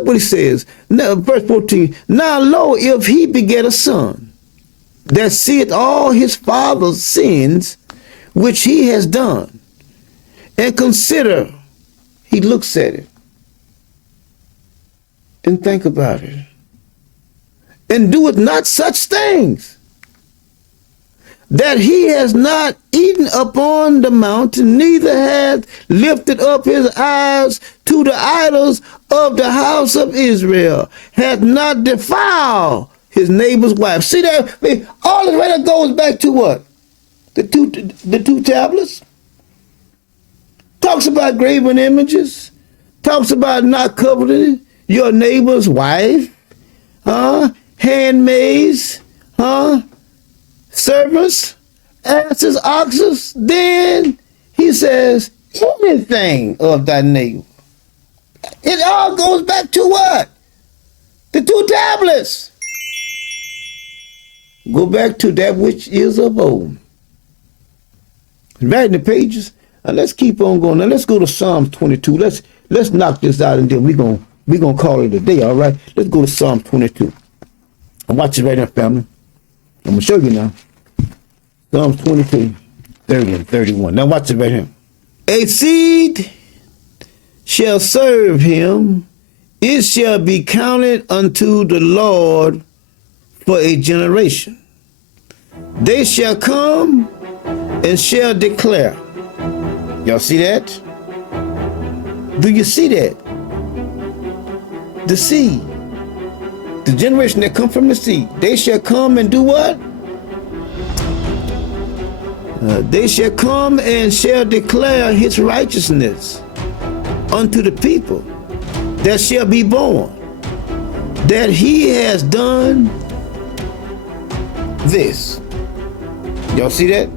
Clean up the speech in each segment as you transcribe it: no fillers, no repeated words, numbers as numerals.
look what he says. Now, verse 14. Now, lo, if he beget a son, that seeth all his father's sins, which he has done, and consider, he looks at it, and think about it, and doeth not such things, that he has not eaten upon the mountain, neither hath lifted up his eyes to the idols of the house of Israel, hath not defiled his neighbor's wife. See that? All this right goes back to what? The two tablets. Talks about graven images. Talks about not coveting your neighbor's wife. Handmaids. Servants, asses, oxen. Then he says, anything of thy neighbor. It all goes back to what? The two tablets. Go back to that which is of old. Right in the pages. Now let's keep on going. Now let's go to Psalm 22. Let's knock this out, and then we're gonna call it a day. All right. Let's go to Psalm 22. And watch it right now, family. I'm going to show you now. Psalms 22, 30 and 31. Now watch it right here. A seed shall serve him. It shall be counted unto the Lord for a generation. They shall come and shall declare. Y'all see that? Do you see that? The seed. The generation that come from the seed, they shall come and do what? They shall come and shall declare his righteousness unto the people that shall be born, that he has done this. Y'all see that?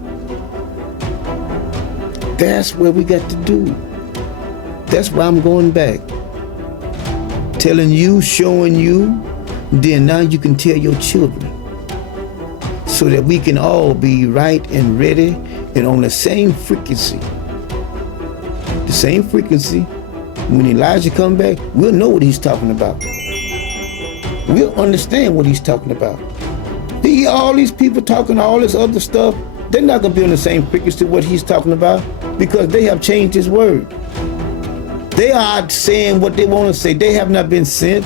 That's where we got to do. That's why I'm going back. Telling you, showing you, then now you can tell your children, so that we can all be right and ready and on the same frequency. The same frequency. When Elijah come back, we'll know what he's talking about. We'll understand what he's talking about. See, all these people talking all this other stuff, they're not going to be on the same frequency what he's talking about, because they have changed his word. They are out saying what they want to say. They have not been sent.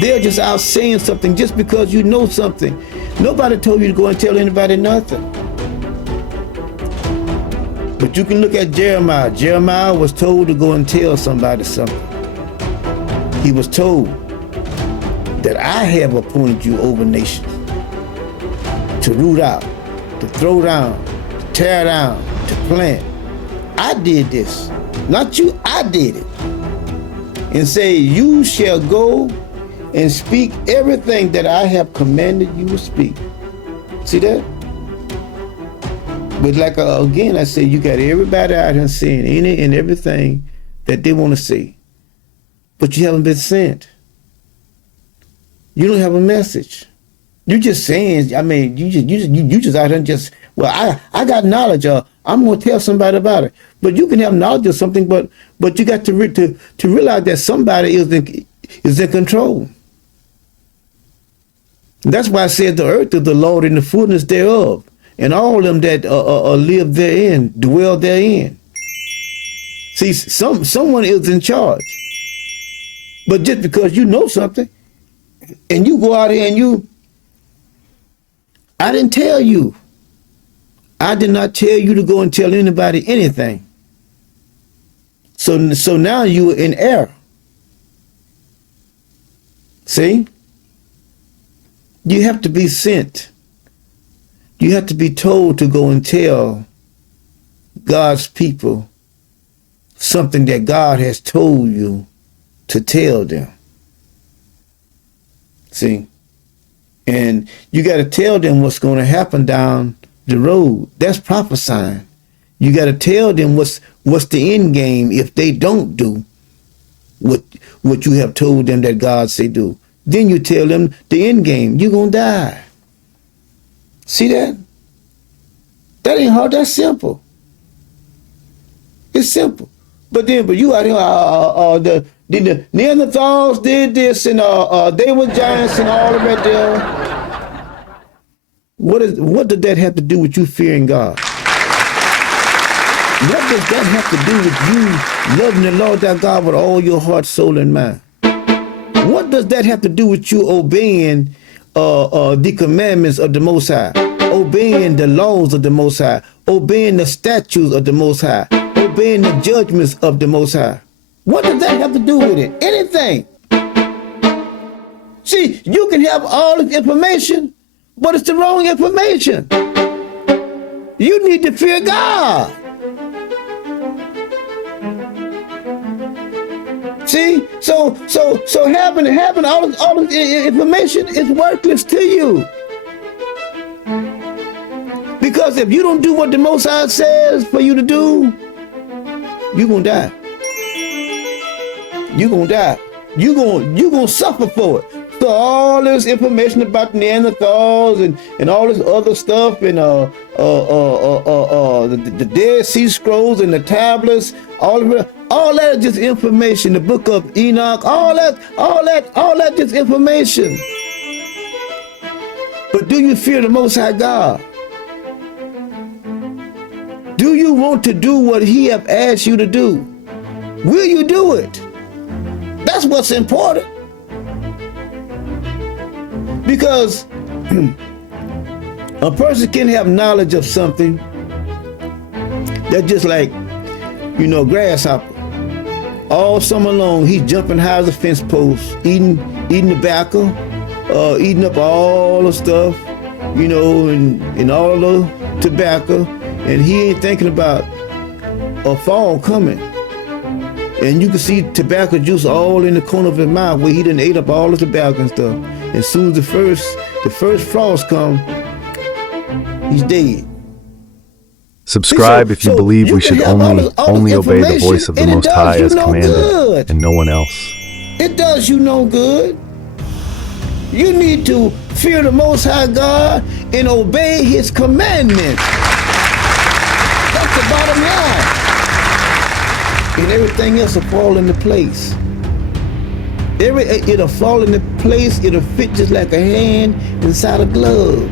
They're just out saying something just because you know something. Nobody told you to go and tell anybody nothing. But you can look at Jeremiah. Jeremiah was told to go and tell somebody something. He was told that I have appointed you over nations, to root out, to throw down, to tear down, to plant. I did this. Not you, I did it. And say, you shall go and speak everything that I have commanded you to speak. See that? But like again, I say, you got everybody out here saying any and everything that they want to say, but you haven't been sent. You don't have a message. You're just saying. I mean, you just out here and just. Well, I got knowledge. I'm gonna tell somebody about it. But you can have knowledge of something, but you got to realize that somebody is in control. That's why I said the earth is the Lord and the fullness thereof, and all them that live therein, dwell therein. See, someone is in charge. But just because you know something, and you go out here and I didn't tell you. I did not tell you to go and tell anybody anything. So now you are in error. See? You have to be sent. You have to be told to go and tell God's people something that God has told you to tell them. See? And you got to tell them what's going to happen down the road. That's prophesying. You got to tell them what's the end game if they don't do what you have told them that God say do. Then you tell them the end game. You're going to die. See that? That ain't hard. That's simple. It's simple. But you out here, The Neanderthals did this, and they were giants and all of that there. What did that have to do with you fearing God? What does that have to do with you loving the Lord thy God with all your heart, soul, and mind? What does that have to do with you obeying the commandments of the Most High, obeying the laws of the Most High, obeying the statutes of the Most High, obeying the judgments of the Most High? What does that have to do with it? Anything. See, you can have all this information, but it's the wrong information. You need to fear God. See, so having all this information is worthless to you. Because if you don't do what the Most High says for you to do, you're gonna die. You're gonna die. You're gonna suffer for it. So all this information about Neanderthals and all this other stuff and the Dead Sea Scrolls and the tablets, all that is just information. The book of Enoch, all that just information. But do you fear the Most High God? Do you want to do what He have asked you to do? Will you do it? That's what's important. Because a person can have knowledge of something that's just like, grasshopper. All summer long, he's jumping high as a fence post, eating tobacco, eating up all the stuff, and all the tobacco, and he ain't thinking about a fall coming. And you can see tobacco juice all in the corner of his mouth where he done ate up all the tobacco and stuff. As soon as the first frost come, he's dead. Subscribe if you believe we should only obey the voice of the Most High as commanded, and no one else. It does you no good. You need to fear the Most High God and obey His commandments. That's the bottom line. And everything else will fall into place. It'll fall into place. It'll fit just like a hand inside a glove.